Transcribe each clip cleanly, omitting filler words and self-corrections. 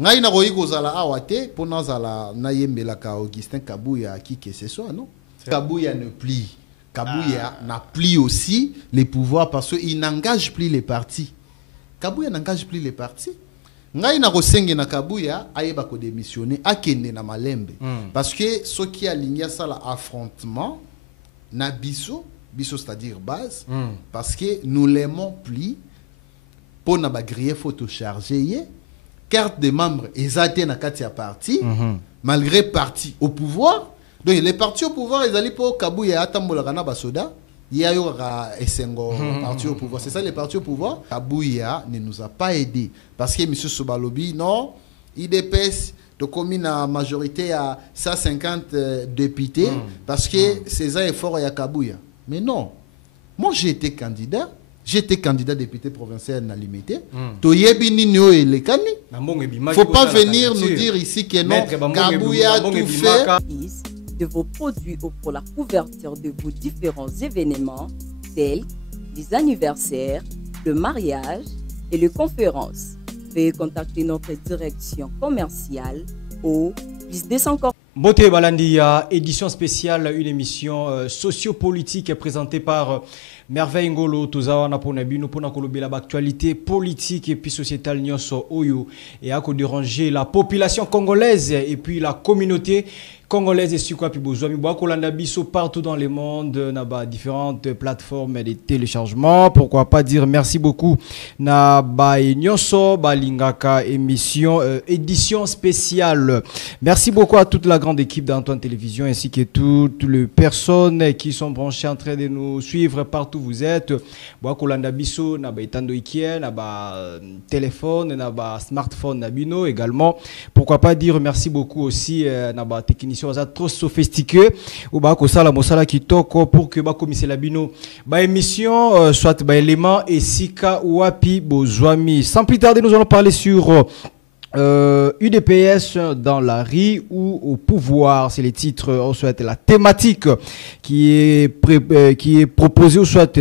ngai na koyi kozala awa te mpo nazala nayembelaka Augustin Kabuya qui que ce soit, non? Kabuya ne plie. Kabuya n'a plus aussi les pouvoirs parce qu'il n'engage plus les partis. Kabuya n'engage plus les partis. Ngai na kosenge na Kabuya ayeba ko démissionner akende na malembe parce que ce qui aligné ça l'affrontement na biso c'est-à-dire base parce que nous l'aimons plus pour na ba griller photo charger carte de membres ezate na kati ya parti malgré parti au pouvoir. Donc les partis au pouvoir ils allaient pour Kabuya atambola kana basoda yayo ka esengo parti au pouvoir. C'est ça les partis au pouvoir. Kabuya ne nous a pas aidé parce que monsieur Sobalobi non IDPS de commune à majorité à 150 députés parce que c'est un effort à Kabuya. Mais non. Moi j'ai été candidat. J'étais candidat député provincial à limité. Faut pas venir nous dire ici que non, Kabuya tout fait. De vos produits ou pour la couverture de vos différents événements tels les anniversaires, le mariage et les conférences. Veuillez contacter notre direction commerciale au plus 200. Bote Balandia, édition spéciale, une émission sociopolitique présentée par Merveille Ngolo, Tozawa Naponabino, pour l'actualité politique et puis sociétale Nyoso Oyo, et à déranger la population congolaise et puis la communauté congolaise et Sukwa Pibozwami Kolanda Biso partout dans le monde, na différentes plateformes de téléchargement. Pourquoi pas dire merci beaucoup na Nyoso Balingaka émission édition spéciale. Merci beaucoup à toute la grande équipe d'Antoine Télévision ainsi que toutes les personnes qui sont branchées en train de nous suivre partout où vous êtes. Kolanda Biso na Itando Ikien, na téléphone, na smartphone na Bino également. Pourquoi pas dire merci beaucoup aussi na technicien trop sophistiqué ou ba ko sala mosala kitoko pour que ba commissaire labino ba émission soit ba élément et sika wapi bozwami. Sans plus tarder, nous allons parler sur UDPS dans la rue ou au pouvoir, c'est le titre, on souhaite la thématique qui est proposée ou soit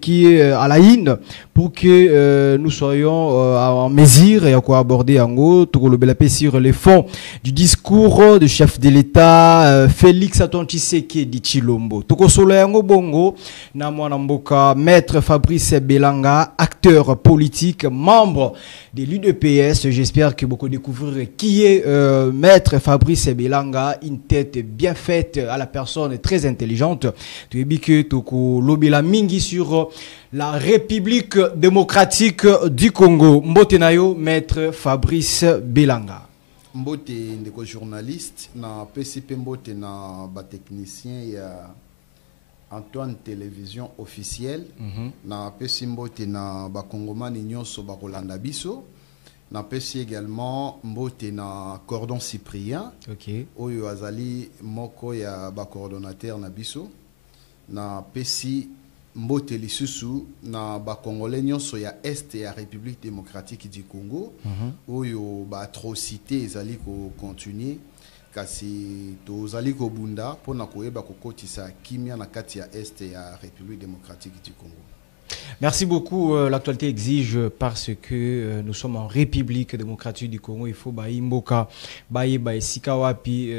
qui est à la ligne pour que nous soyons en mesure et à quoi aborder en gros sur les fonds du discours du chef de l'État Félix Antoine Tshisekedi Tshilombo. Toko solo yango bongo na mwana mboka maître Fabrice Belanga, acteur politique, membre de l'UDPS. J'espère que beaucoup découvriront qui est maître Fabrice Belanga, une tête bien faite à la personne très intelligente. Tu es que toko lobela mingi sur la République démocratique du Congo. Mbote nayo maître Fabrice Belanga. Mbote ndeko journaliste na PCP mbote na ba technicien ya Antoine Télévision officielle na pesi mbote na ba kongomani nyonso ba kolanda biso na pesi également mbote na Cordon Cyprien oyo azali moko ya ba coordonnateur na biso na pesi mbote lisusu na ba congolais nyonso ya est ya République démocratique du Congo oyo ba atrocité ezali ko continuer kasi tozali ko bunda pona koyeba kokotisa kimia na kati ya est ya République démocratique du Congo. Merci beaucoup. L'actualité exige parce que nous sommes en République démocratique du Congo. Il faut imboka baye sikawapi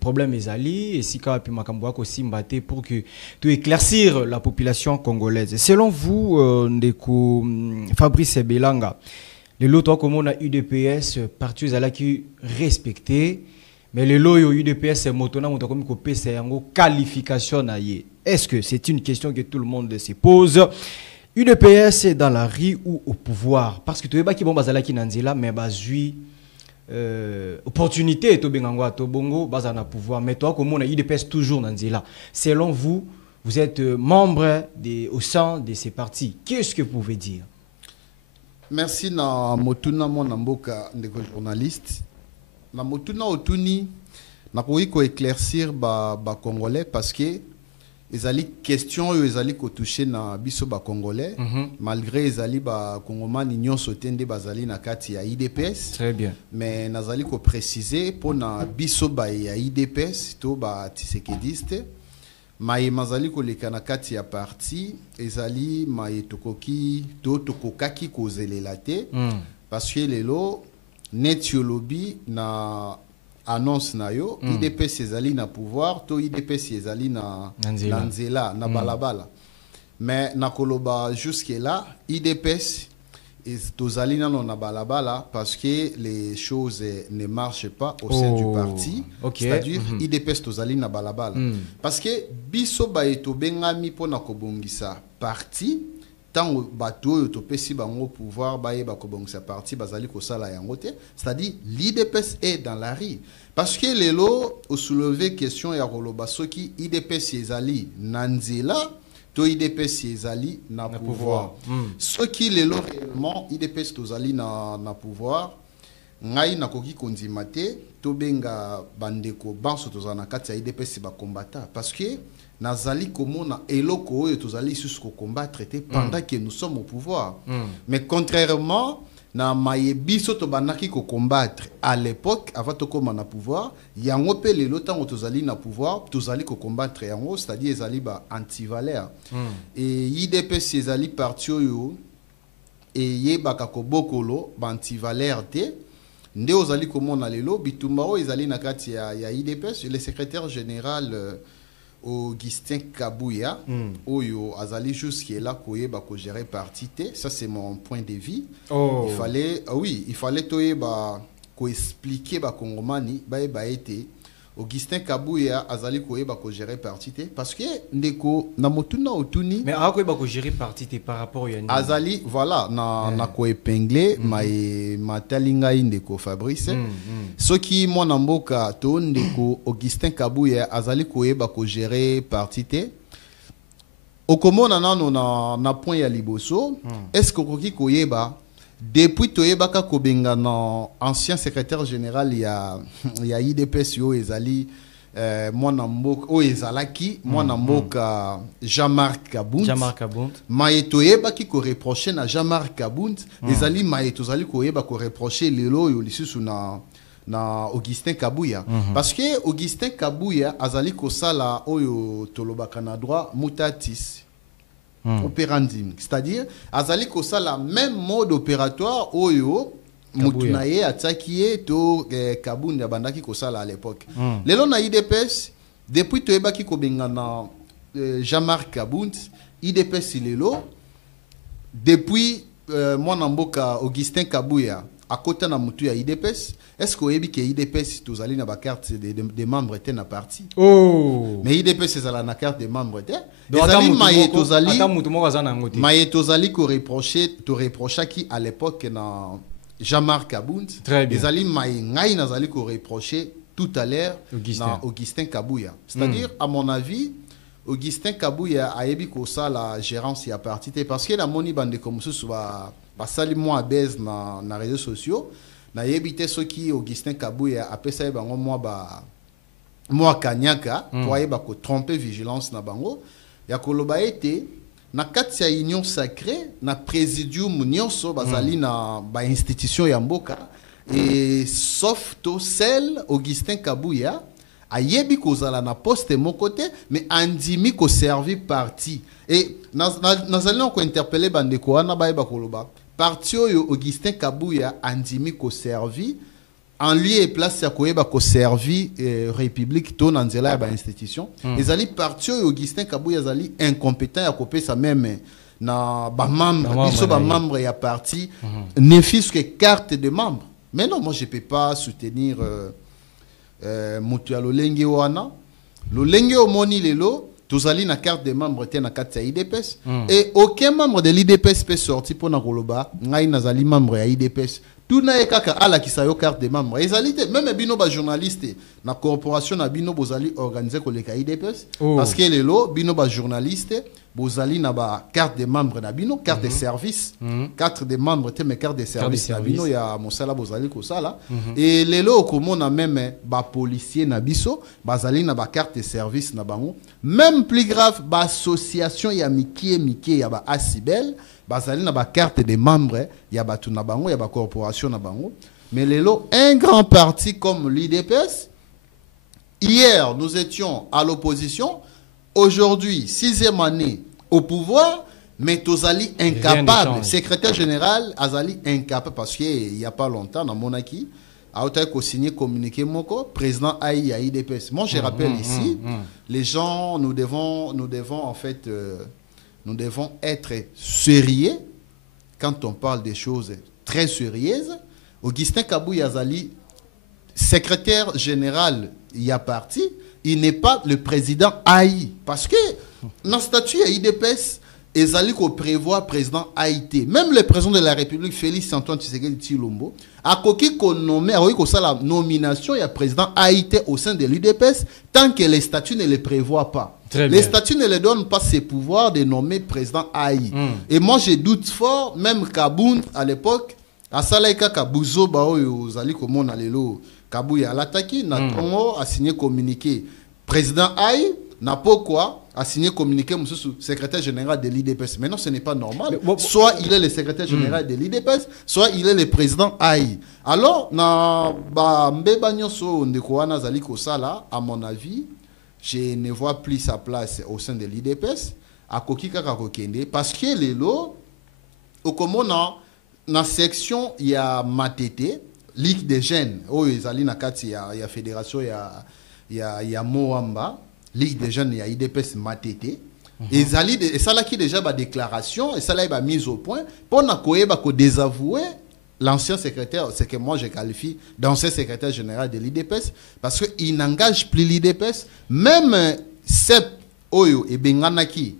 problème ezali et sikawapi makambo ko simbate pour que tout éclaircir la population congolaise. Selon vous, ndeko Fabrice Belanga, le lot comme on a UDPS parti ezala qui respecté, mais le lot UDPS motona motakomi ko pesa yango qualification na ye. Est-ce que c'est une question que tout le monde se pose? UDPS dans la rue ou au pouvoir? Parce que tu es qui bon bazala ki nanzela mais bazui opportunité to bengango to bongo bazana pouvoir mais toi comme on a UDPS toujours nanzela. Selon vous, vous êtes membre au sein de ces partis. Qu'est-ce que vous pouvez dire? Merci na motuna mon mboka ndeko journaliste. Na motuna otuni na ko éclaircir ba congolais parce que ezali question yo ezali ko toucher na biso ba congolais malgré ezali ba kongomani nyonso tende bazali na kati ya IDPS. Très bien. Mais nazali ko préciser pour na biso ba ya IDPS to ba Tshisekediste maye mazali ko leka na kati ya parti ezali maye tokoki to tokokaki kozelela te parce que lelo netiolobi na annonce na yo IDPS ezali na pouvoir to IDPS ezali na nzela na balabala mais na koloba jusque là IDPS tozali nano na balabala parce que les choses ne marchent pas au sein du parti. C'est-à-dire IDPS tozali na balabala parce que biso ba eto bengami pona kobongisa parti tant bato oyo topesi bango pouvoir baye ba kobongisa parti bazali kosala yango te. C'est-à-dire l'IDPS est dans la rue parce que lelo au soulever question ya koloba soki IDPS ezali na nzela to IDPS ezali na pouvoir. Ce qui lelo réellement IDPS tozali na pouvoir ngai nakoki kondima te to benga bandeko banso tozana kati ya IDPS ba combattant parce que nazali komona eloko oyo tozali susko combattre te pendant que nous sommes au pouvoir. Mais contrairement na mayebiso to banaki ko combattre à l'époque avant to koma na pouvoir yango pe lelo tango tozali na pouvoir tozali ko combattre yango c'est-à-dire ezali ba anti-valeur et IDPS ezali parti oyo et yebaka ko bokolo ba anti-valeur te nde ozali komona lelo bitumba oyo ezali na kati ya IDPS le secrétaire général Augustin Kabouya oyo azali jusqu'à là koyeba ko gérer parti te ça c'est mon point de vue. Il fallait toyeba ko expliquer ba kongomani ba été Augustin Kabouya azali koyeba ko gérer parti te parce que ndeko na motuna otuni mais a koyeba ko gérer parti te par rapport à azali voilà na ko épingler ma talinga ndeko Fabrice soki mwana mboka to ndeko Augustin Kabouya azali koyeba ko gérer parti te okomona nano na point ya liboso est-ce que koki koyeba depuis toyebaka kobenga na ancien secrétaire général ya IDPS yo ezali mwana mboka o ezalaki mwana mboka Jean-Marc Kabound maye toyebaki ko reprocher na Jean-Marc Kabound ezali maye tozali koyeba ko reprocher lelo yo lisusu na Augustin Kabouya parce que Augustin Kabouya azali kosala oyo tolobaka na droit mutatis opérandi, c'est-à-dire azali kosala même mode opératoire oyo mutunaye atakiye to Kabound bandaki kosala à l'époque lelo na IDPS depuis toyebaki kobenga na Jean-Marc Kabound IDPS lelo depuis mwana mboka Augustin Kabouya à côté na mutu ya IDPS est-ce que oyebi ke IDPS tozali na ba carte de membres te na parti mais IDPS ezala na carte de membres te ezali maye tozali ko reprocher qui à l'époque na Jean-Marc Kabound ezali maye ngai nazali ko reprocher tout à l'heure na Augustin Kabouya c'est-à-dire à mon avis Augustin Kabouya ayebi ko sa la gérance ya parti te parce que la moni bande comme ça basali moi base na réseaux sociaux na yebite soki Augustin Kabouya apesa bango moi kanyaka pour yeba ko tromper vigilance na bango ya koloba ete na kati ya union sacrée na présidium nyonso bazali na ba institution ya mboka et sauf to celle Augustin Kabouya ayebi kozala na poste mon côté mais andimi ko servir parti et nazali ko interpeller bandeko wana bayeba koloba parti oyo Augustin Kabouya andimi ko servi en lieu et place ya koyeba ko servi république to na nzela ya ba institution ezali parti oyo Augustin Kabouya ezali incompétent ya kopesa même na ba membre biso ba membre ya parti ne fût-ce que carte de membre mais non moi je peux pas soutenir mutu ya lolenge wana lolenge omoni lelo tozali na carte de membre te na kati ya IDPS et aucun membre de l'IDPS peut sortir pour na koloba ngai nazali membre ya IDPS tout na ekaka ala kisayo carte de membre ezali te même bino ba journaliste na corporation na bino bozali organiser koleka IDPS parce que lelo bino ba journaliste bozali na ba carte de membre na bino carte de service carte de membre te mais carte de service na bino ya mosala bozali kosala et lelo komona même ba policier na biso bazali na ba carte de service na bango même plus grave ba association ya mikie ya ba Asibel bazali na ba carte de membre ya batu na bango ya ba corporation na bango mais lelo un grand parti comme l'IDPS hier nous étions à l'opposition aujourd'hui 6e année au pouvoir mais tozali incapable. Secrétaire général azali incapable parce qu'il n'y a pas longtemps dans Monaki a signé communiqué moko président Aïe à IDPS. Moi je rappelle ici les gens nous devons en fait nous devons être sérieux quand on parle des choses très sérieuses. Augustin Kabouya azali secrétaire général il a parti, il n'est pas le président Aïe parce que dans le statut à IDPS ezali ko prévoit président Haïti. Même le président de la République Félix Antoine Tshisekedi Tshilombo a koki ko nommé a ko la nomination il y a président Haïti au sein de l'UDPS tant que les statuts ne le prévoient pas. Les statuts ne le donnent pas ses pouvoirs de nommer président Haïti. Et moi je doute fort même Kaboun à l'époque à Salaika Kabuzo ba oyo zali ko mona lelo Kabouya l'attaqué na Congo a signé communiqué président Haïti n'a pourquoi a signé communiqué monsieur secrétaire général de l'IDPS. Maintenant, ce n'est pas normal. Soit il est le secrétaire général de l'IDPS, soit il est le président Aïe. Alors, à mon avis, je ne vois plus sa place au sein de l'IDPS. Parce que les lots, au comment dans la section, il y a Matete, Ligue des jeunes. Oh, il y a fédération, il y a Moamba. Ligue des jeunes, il y a IDPS Matete. Et ça là qui déjà ma déclaration, et ça là il mise au point pour qu'on désavouer l'ancien secrétaire, c'est que moi je qualifie d'ancien secrétaire général de l'IDPS, parce qu'il n'engage plus l'IDPS, même Sep Oyo et Benganaki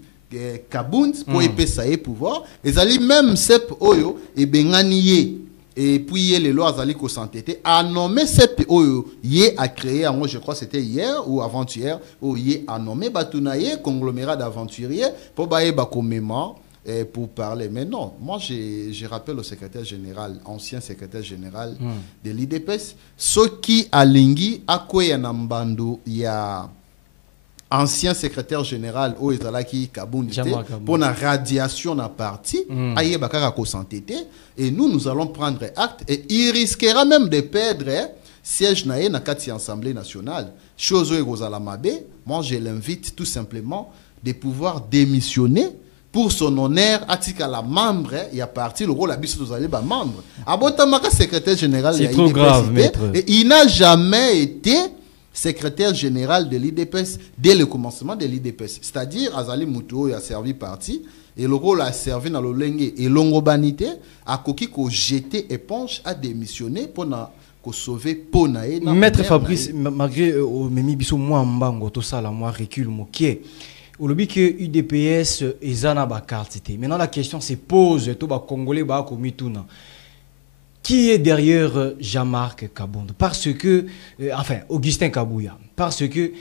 Kaboun pour épais pouvoir, et ça même Sep Oyo et Benganiye. Et puis les lois Azali ko s'entêter a nommé cette yé a créé moi je crois c'était hier ou avant-hier où yé a nommé Batunaye conglomérat d'aventuriers pour bailler bakomément pour parler. Mais non, moi je rappelle au secrétaire général, ancien secrétaire général de l'IDPS, ce qui a lingi a quoi Nambando il y a ancien secrétaire général au Ezalaki Kaboundite pour la radiation na parti aye bakara ko s'entêter et nous allons prendre acte et il risquera même de perdre siège naé na kati assemblée nationale chose ezala mabe. Moi je l'invite tout simplement de pouvoir démissionner pour son honneur atika la membre il y a parti le rôle abisso vous allez ba membre abotamaka secrétaire général c'est trop grave maître et il n'a jamais été secrétaire général de l'IDPS dès le commencement de l'IDPS. C'est-à-dire, Azali Moutou a servi parti, et le rôle a servi dans le Lengue et l'Ongobanité, a koki ko jeter éponge, a démissionné pour sauver Ponae. Maître Fabrice, malgré Memi Bisso, moi, Mbango, tout ça, moi, recule, moi, qui est. Au lobby que UDPS et Zana Bakart, c'était. Maintenant, la question se pose, tout le Congolais, Bakomituna. Qui est derrière Jean-Marc Kabondo? Parce que, enfin, Augustin Kabouya. Parce que,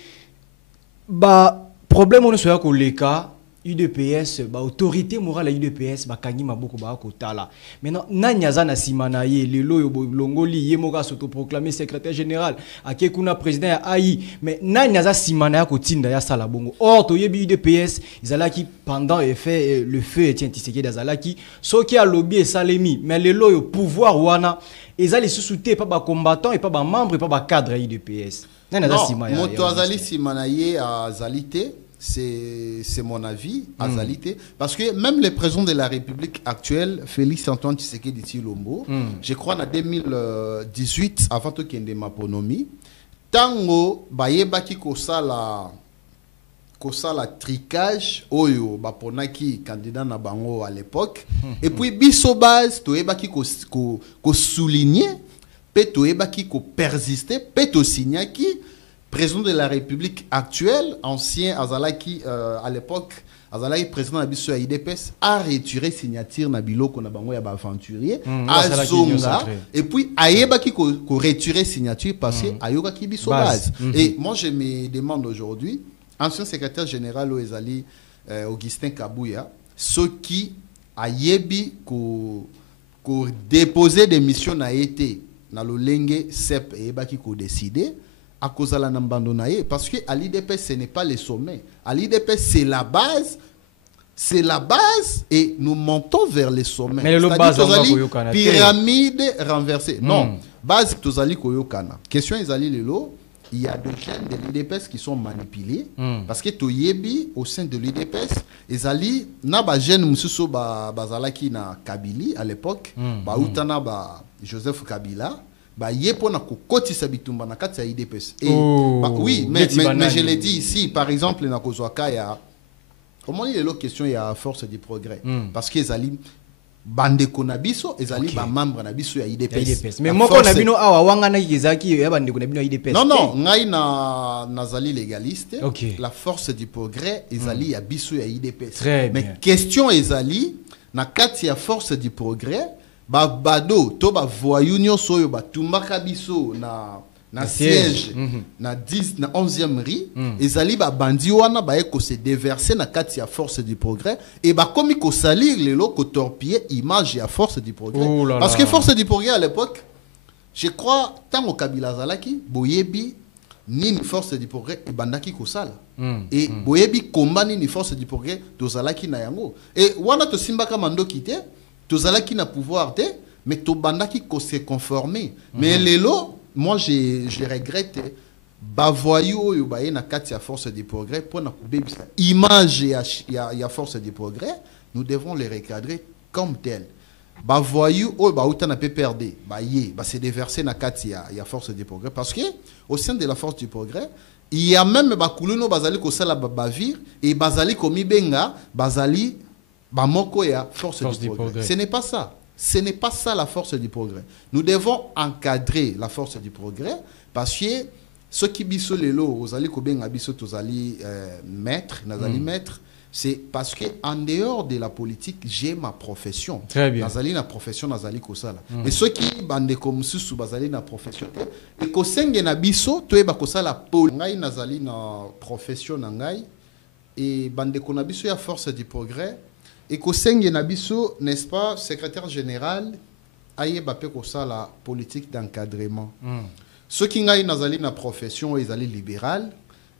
problème, on est sur le cas, UDPS, autorité morale à UDPS, kangi maboko kotala. Maintenant, nanyaza na simanaye, lelo longoli, yemoga s'autoproclamé secrétaire général, akekuna président AI, mais nanyaza simanaye kotinda ya salabongo. Or, toyebi UDPS, izalaki pendant le feu Etienne Tshisekedi azalaki, so qui a lobby et salemi, mais lelo yo pouvoir wana, ezali sous-souté pas ba combattant et pas ba membre et pas ba cadre UDPS. Nanyaza simanaye. Moto azali simanaye a zalité. C'est mon avis, Azalité. Parce que même le président de la République actuelle, Félix Antoine Tshisekedi Tshilombo, je crois en 2018, avant tout qu'il y ait ma ponomie, tango bayebaki kosala tricage oyo baponaki candidat na bango à l'époque et puis biso base toyebaki ko souligner pe toyebaki ko persister pe to signaki président de la République actuelle, ancien Azalaki à l'époque, Azalaki président de l'IDPS, a retiré signature Nabilo qu'on a bango ya aventurier, Azonga, et puis Ayebaki ko retiré signature parce que Ayoga ki biso base. Et moi je me demande aujourd'hui, ancien secrétaire général au Ezali Augustin Kabouya, ce qui Ayebi ko déposer des missions a été dans le Lengue Sep Ayebaki ko décider à cause de l'abandonner parce que à l'IDPS ce n'est pas le sommet, à l'IDPS c'est la base et nous montons vers les sommets. Mais le base pyramide renversée non base tozali koyokana question ezali lelo il y a des jeunes de l'UDPS qui sont manipulés parce que toyebi au sein de l'UDPS ezali na ba jeune mususu bazalaki na Kabili à l'époque ba utana ba Joseph Kabila ba yepo na kokotisa bitumba na kati ya UDPS et oui mais je l'ai dit ici par exemple na kozwaka ya comment il est la question il y a force du progrès parce que ezali bandeko na biso ezali ba membre na biso ya IDPS mais moko na bino awa wanga na yezaki ya bandeko na bino ya IDPS non ngai nazali légaliste la force du progrès ezali ya biso ya IDPS mais question ezali na kati ya force du progrès ba bado to ba voyou nyonso oyo batumbaka biso na siège na 11e rue ezali ba bandi wana ba eko se déverser na kati ya force du progrès et ba komi ko salir lelo ko torpiller image ya force du progrès parce que force du progrès à l'époque je crois tango Kabila zalaki boyebi nini force du progrès e bandaki ko sala et boyebi combat nini force du progrès to zalaki na yango et wana to simbaka mandoki te to zalaki na pouvoir te mais to bandaki ko se conformer mais lelo moi, je regrette bavoyou yo baye na kati ya force du progrès pour na kubebisa image ya force du progrès nous devons les recadrer comme tel bavoyou o ba uta na PPRD baye ba se déverser na kati ya force du progrès parce que au sein de la force du progrès il y a même bakuluno bazali ko sala bavir et bazali komi benga bazali ba moko ya force du progrès ce n'est pas ça. Ce n'est pas ça la force du progrès. Nous devons encadrer la force du progrès parce que ce qui biso lelo, ozali kobenga biso tozali maître, nazali maître, c'est parce que en dehors de la politique, j'ai ma profession. Très bien. Nazali na profession, nazali kosala. Et ceux qui bande comme susu bazali na profession, et kosenge na biso toyeba kosala poli. Ngai nazali na profession na ngai et bande ko na biso ya force du progrès. Et Kosenge Nabiso, n'est-ce pas, secrétaire général, aye bape kosa la politique d'encadrement. Ceux qui ont une profession, ils sont libéral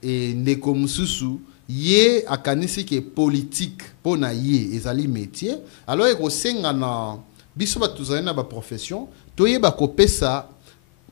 et ndeko mususu yé akanisi qui est politique pour na yé ils sont métier. Alors Kosenga na biso batuzali na ba profession, toye ba kopesa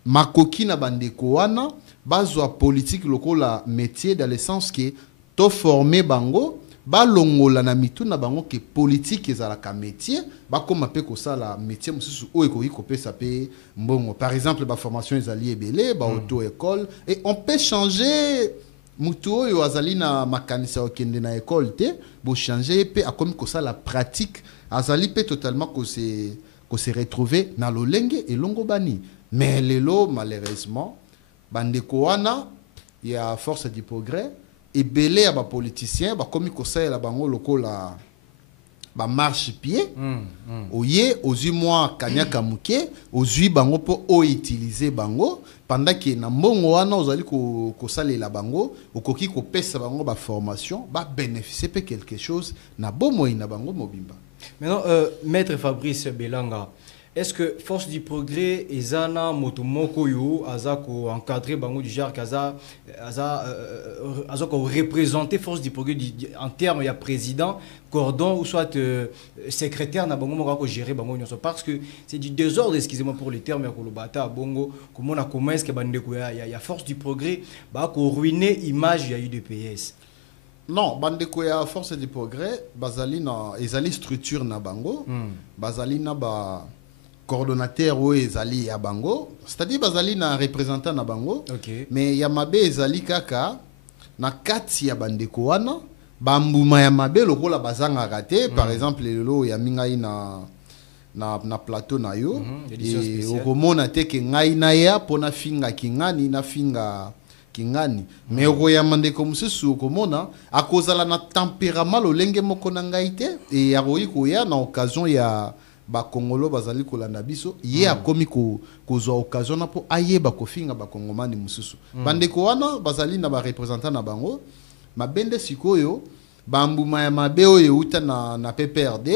makoki na bandeko wana bazwa politique lokola métier dans le sens que to former bango balongola na mitu na bango ke politique ezalaka métier bakoma pe kosala métier mususu oyo ekoki kopesa pe mbongo par exemple ba formation ezali ebele ba auto école et on peut changer mutu oyo azali na makanisa okende na école te bo changer pe akomi kosala pratique azali pe totalement ko se retrouver na lolenge et longo bani mais lelo malheureusement bandeko wana ya force du progrès et belé à ba politicien ba komi kosa la bango lokola ba marche pied oye ozui moi kanyaka muke ozui bango po o utiliser bango pendant que na mbongo wana ozali ko salela bango okoki ko pesa bango ba formation ba bénéficier pe quelque chose na bomo na bango mobimba. Maintenant maître Fabrice Belanga, est-ce que force du progrès ezana motomoko yo azako encadrer bango du genre kaza azako représenter force du progrès en termes ya président cordon ou soit secrétaire na bango moko gérer bango nyonso parce que c'est du désordre, excusez-moi pour le terme ya kolobata bongo comment est-ce que bandeko ya force du progrès ba ko ruiner image ya UDPS. Non, bandeko ya force du progrès bazali na ezali structure na bango bazali na ba coordonnateur ou ezali ya bango, c'est-à-dire bazali na représentant na bango, mais ya mabe ezali kaka na kati ya bandeko wana bambuma ya mabe lokola bazanga raté par exemple lelo ya mingai na plateau na yo et okomona te ke ngai na ya pona finga kingani na finga kingani mais okoya mandeko mususu okomona akozala na tempérament lolenge moko na ngai te et akoyi koya na occasion ya ba Congolo bazali kolanda biso ye akomi kozwa occasion na po ayeba kofinga ba Kongomani mususu bandeko wana bazali na ba représentant na bango mabende sikoyo bambuma ya mabe oyo uta na PPRD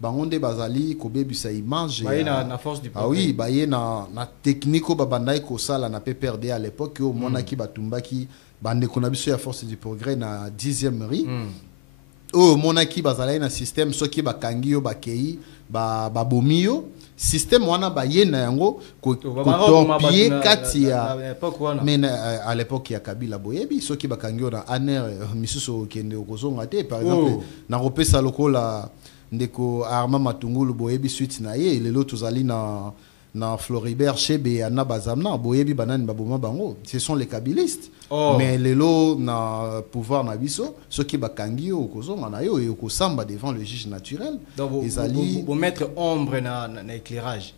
bango nde bazali kobebisa image na force du progrès. Ah oui baye na technique ba bandai ko sala na PPRD à l'époque o monaki batumbaki bandeko na biso ya force du progrès na 10e rue o monaki bazali na système soki bakangi yo bakei ba bomio système wana ba yena yango ko torpiller kati ya mais à l'époque ya Kabila boyebi soki bakangi na aner misuso kende okozonga te par exemple na repesa lokola ndeko Arma Matungulu boyebi suite na ye lelo tozali na Floribert Chebe na bazamna boyebi banani baboma bango ce sont les kabylistes. Mais lelo na pouvoir na biso ceux qui bakangi okozonga na yo et okosamba devant le juge naturel pour mettre ombre na éclairage.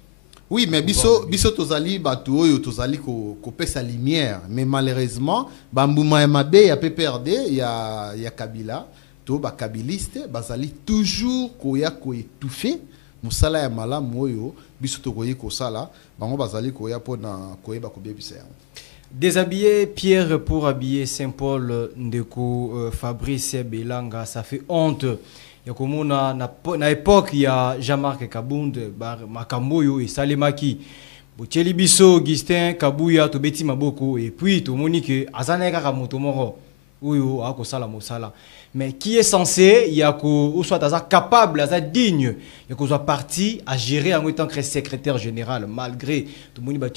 Oui, mais biso tozali batu oyo tozali ko pesa lumière mais malheureusement bambuma ya mabe ya PPRD ya Kabila to ba kabiliste bazali toujours koya ko étouffer musala ya malamu oyo biso tokoyi ko sala bango bazali koya pona koyeba ko bebisa. Déshabiller Pierre pour habiller Saint-Paul Ndeko Fabrice Belanga, ça fait honte. Yakomona na époque il y a Jean-Marc Kabund Makamoyo et Salemaki. Botieli Biso Augustin Kabuya to beti maboko et puis to Monique azana kaka moto moro. Oyo ako sala mosala. Mais qui est censé ou soit capable, digne, soit parti à gérer en tant que secrétaire général, malgré tout le monde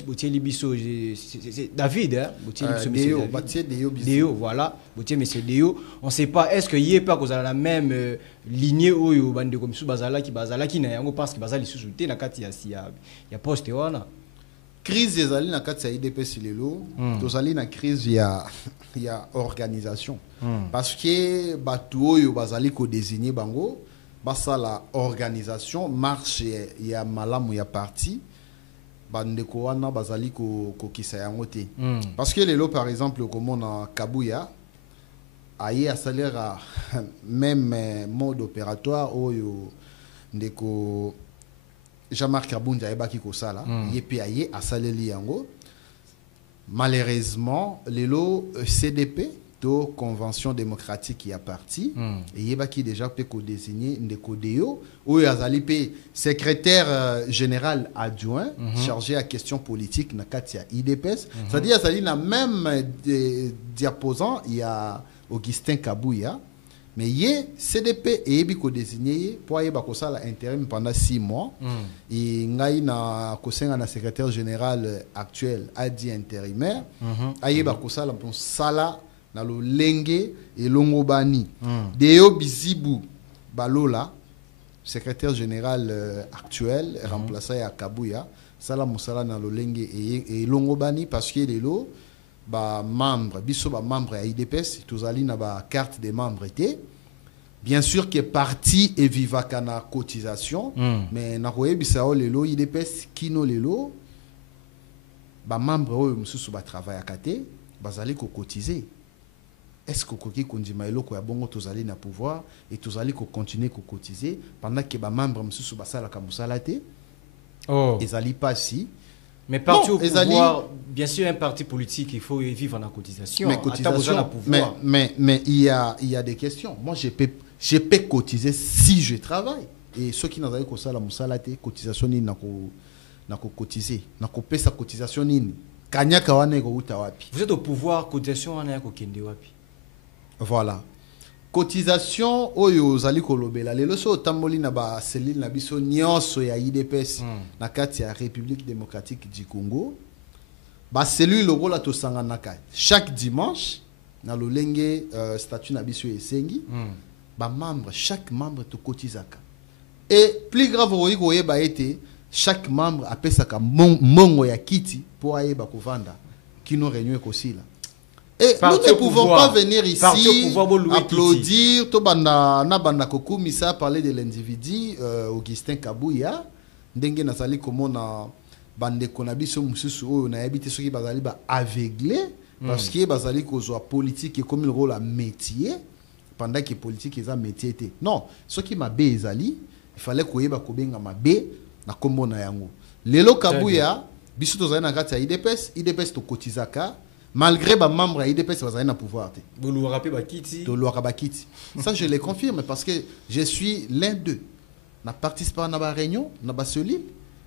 c'est David, hein? Deo, voilà, monsieur Deo. On ne sait pas, est-ce qu'il n'y a pas la même lignée où bande comme Bazala qui parce que Bazali sous-souté, il y a poste. Crise des alliés na kati ya IDPS lelo tozali na crise ya organisation parce que batu oyo bazali ko désigner bango basala organisation marche ya malamu ya parti bandeko wana bazali ko kisa yango te parce que lelo par exemple comme on Kabuya aye a salaire même mode opératoire oyo ndeko Jean-Marc Kabunda ebaki ko sala yepe aye asaleli yango malheureusement lelo CDP to convention démocratique ya parti et yebaki déjà peut ko désigner ndeko Deo oyo azali pe secrétaire général adjoint chargé à questions politiques na kati ya IDPS c'est-à-dire azali na même diaposant il y a Augustin Kabuya. Mais yé CDP et biko désigné pour y bakosala intérim pendant 6 mois et ngai na kosenga na secrétaire général actuel a dit intérimaire aye bakosala pour sala na lo lenge et longobani Deo Bizibu Balola secrétaire général actuel remplaçant à Kabuya sala musala na lo lenge et longobani parce que lelo ba membre biso ba membre ya IDPS tozali na ba carte des membres était bien sûr que parti et vivaka na cotisation mais na koyebisa o lelo IDPS kino lelo ba membre oyo mususu ba travail akate bazali ko cotiser est-ce que koki kondima eloko ya bongo tozali na pouvoir et tozali ko continuer ko cotiser pendant que ba membre mususu basala ka musala te ezali pas si. Mais parti au pouvoir, bien sûr, un parti politique, il faut vivre en cotisation. Mais il y a des questions. Moi, je peux cotiser si je travaille. Et ceux qui n'ont pas la moussalate, cotisation ni nako cotiser, nako payer sa cotisation ni. Kanyaka wane ko utawapi. Vous êtes au pouvoir, cotisation wana ko kende wapi. Voilà. Cotisation oyo zali kolobela lelo so tamboli na ba cellule na biso nyonso ya IDPS na kati ya République démocratique du Congo ba cellule lokola to sanganaka chaque dimanche na lolenge statut na biso esengi ba membre chaque membre to cotizaka et plus grave oyeba été chaque membre apesaka mongo ya kiti pour ayeba kovanda kino réunion kosila. Et nous ne pouvons pas venir ici applaudir. Na banda kokumisa parler de l'individu Augustin Kabuya. Ndenge nazali komona bande konabiso mususu oyo na yabite soki bazali ba aveuglé parce que bazali kozwa politique comme le rôle à métier pendant que politique est un métier té. Non, soki mabe ezali, il fallait koyeba kobenga mabe na kombo na yango. Lelo Kabuya biso tozali na kati ya IDPS to kotizaka. Malgré les membres de l'IDPS, ils ont un pouvoir. Ça, je le confirme parce que je suis l'un d'eux. Je participe à la réunion, à la cellule.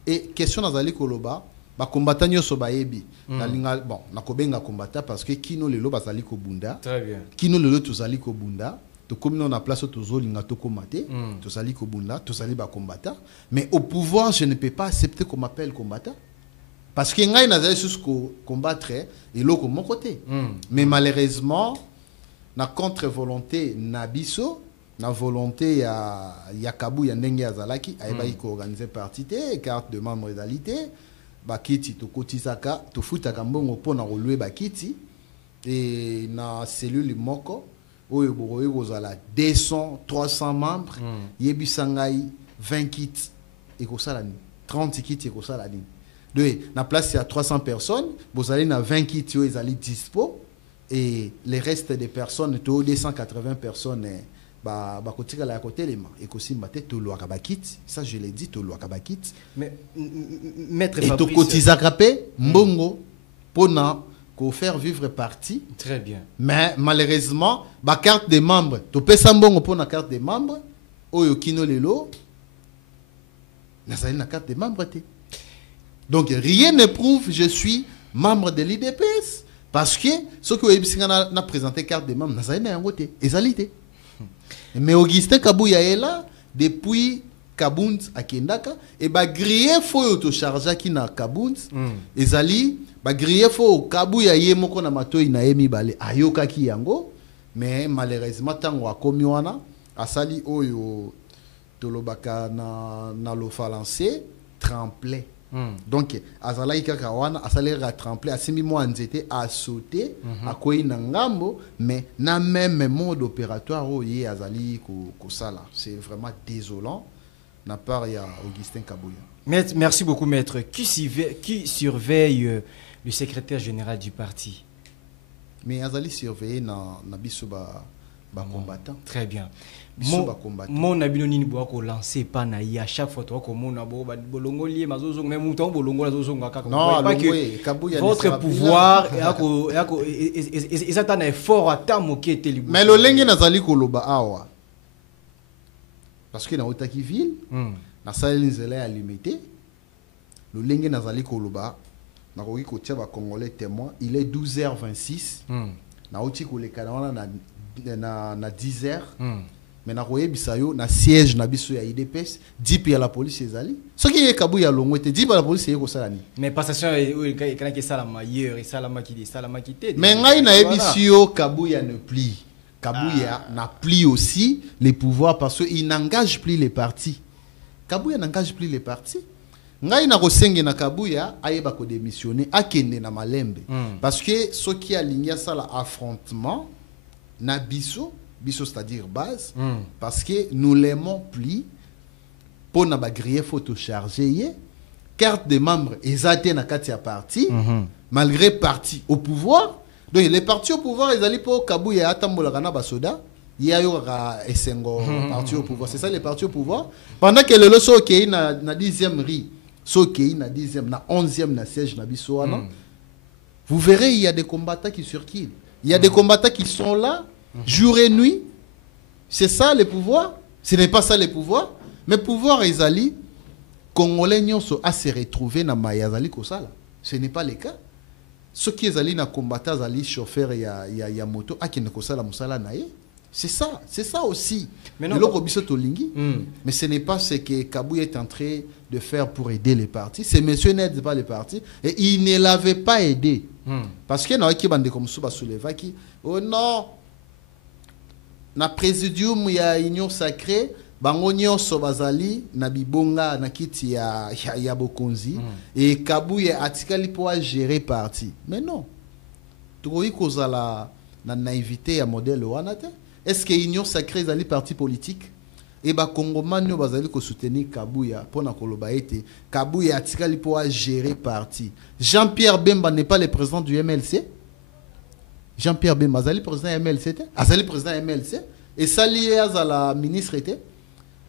Et question dans les Koloba, les combattants sont baébi. Bon, na kobenga combattant parce que kino lelo bazali ko bunda. Très bien. Kino lelo tozali ko bunda. comme on a place au linga to komate, to sali kobunda, to sali ba combattant, mais au pouvoir je ne peux pas accepter qu'on m'appelle combattant parce que ngai nazali jusqu'au combattre et l'autre mon côté. Mais malheureusement na contre-volonté na biso, na volonté ya kabu ya ndenge azalaki ayeba ko organiser parti te, carte de membre d'alité, bakiti to kotisaka, to futaka mbongo pona relever bakiti et na cellule moko oyo bokoye kozala 200 300 membres yebisa ngai 20 kits ekosala ni 30 kits ekosala ni de na place ya 300 personnes bozali na 20 kits yo ezali dispo et les restes des personnes to 280 personnes ba kotika la côté les mains ekosimba te to loaka ba kits, ça je l'ai dit, to loaka ba kits mais maître et Fabrice, to kotizaka pe mbongo pona faire vivre parti. Très bien. Mais malheureusement, ma carte des membres, tu peux s'embongo pour la carte des membres, oyo kino lelo, n'a la carte des membres. Donc rien ne prouve je suis membre de l'IDPS parce que ce que n'a présenté carte des membres, n'a pas ngote, ezalité. Mais Augustin Kabouya est là depuis Kabound à Kendaka et ba griller faut auto charger qui na Kabound ezali ba griller faut Kabouya ye moko na matoi na emi bale ayoka ki yango mais malheureusement tango akomi wana asali oyo tolobaka na lo français tremplin. Donc azalaki kaka wana asali ra tremplin asimi mo nzete a sauter akoyi na ngambo mais na même mode opératoire oyo azali ko sala. C'est vraiment désolant. Na part il y a Augustin Kabouya. Merci beaucoup maître. Qui surveille le secrétaire général du parti? Mais azali surveiller na biso ba combattant. Très bien. Mon abino nini bo ko lancer pa na ya chaque fois to ko mona bo bolongo lié mazozo mais mouton bolongo la zozo ngaka. Non, pas que Kabouya votre pouvoir et ça un effort à tamo qui était libre. Mais le lenge nazali koloba awa. Parce que dans Otaki ville, na salle nzela limité, le lenge nazali koloba, na koki kotia ba congolais témoin, il est 12h26. Na oti ko le kana na 10h. Mais na koye bisayo na siège na biso ya IDPS, dit ya la police ezali. Ce qui est Kabouya longwe te dit la police yeko sala ni. Mais passation kana ki sala meilleur et sala makité. Mais ngai na ebisio Kabouya ne plie. Kabouya n'a plus aussi les pouvoirs parce qu'il n'engage plus les partis. Kabouya n'engage plus les partis. Ngai na kosenge na Kabouya ayeba ko démissionner akende na malembe parce que ce qui a ligné ça l'affrontement na biso c'est-à-dire base parce que nous l'aimons plus pour na ba griller photo charger carte de membres ezate na kati ya parti malgré parti au pouvoir. Donc les partis au pouvoir ils allaient pour Kabouya atambola kana basoda yayo ka esengo parti au pouvoir, c'est ça les partis au pouvoir pendant que le loso okay na 10e ri so okay na 10e na 11e na siège na biso wana. Vous verrez il y a des combattants qui circulent, il y a des combattants qui sont là jour et nuit. C'est ça le pouvoir? Ce n'est pas ça le pouvoir. Mais pouvoir ils allaient congolais nyonso a se retrouver na mayazali ko sala. Ce n'est pas le cas. Ceux qui sont na combattant zali chauffeur ya moto akine kosala musala nae, c'est ça aussi. Mais non, mais ce n'est pas ce que Kabouya est en train de faire pour aider les partis. Ces messieurs n'aident pas les partis et ils ne l'avaient pas aidé parce que na qui bande comme ça souleva qui oh non na présidium ya union sacrée bango nyonso bazali na bibonga na kiti ya bokonzi et Kabouya atikali pour gérer parti. Mais non, tukoyi kozala na naïveté ya modèle wana te. Est-ce que union sacrée zali parti politique et ba kongomani bazali ko soutenir Kabouya pona koloba ete Kabouya atikali pour gérer parti. Jean-Pierre Bemba n'est pas le président du MLC. Jean-Pierre Bemba azali président MLC te, azali président MLC et sali azala ministre te.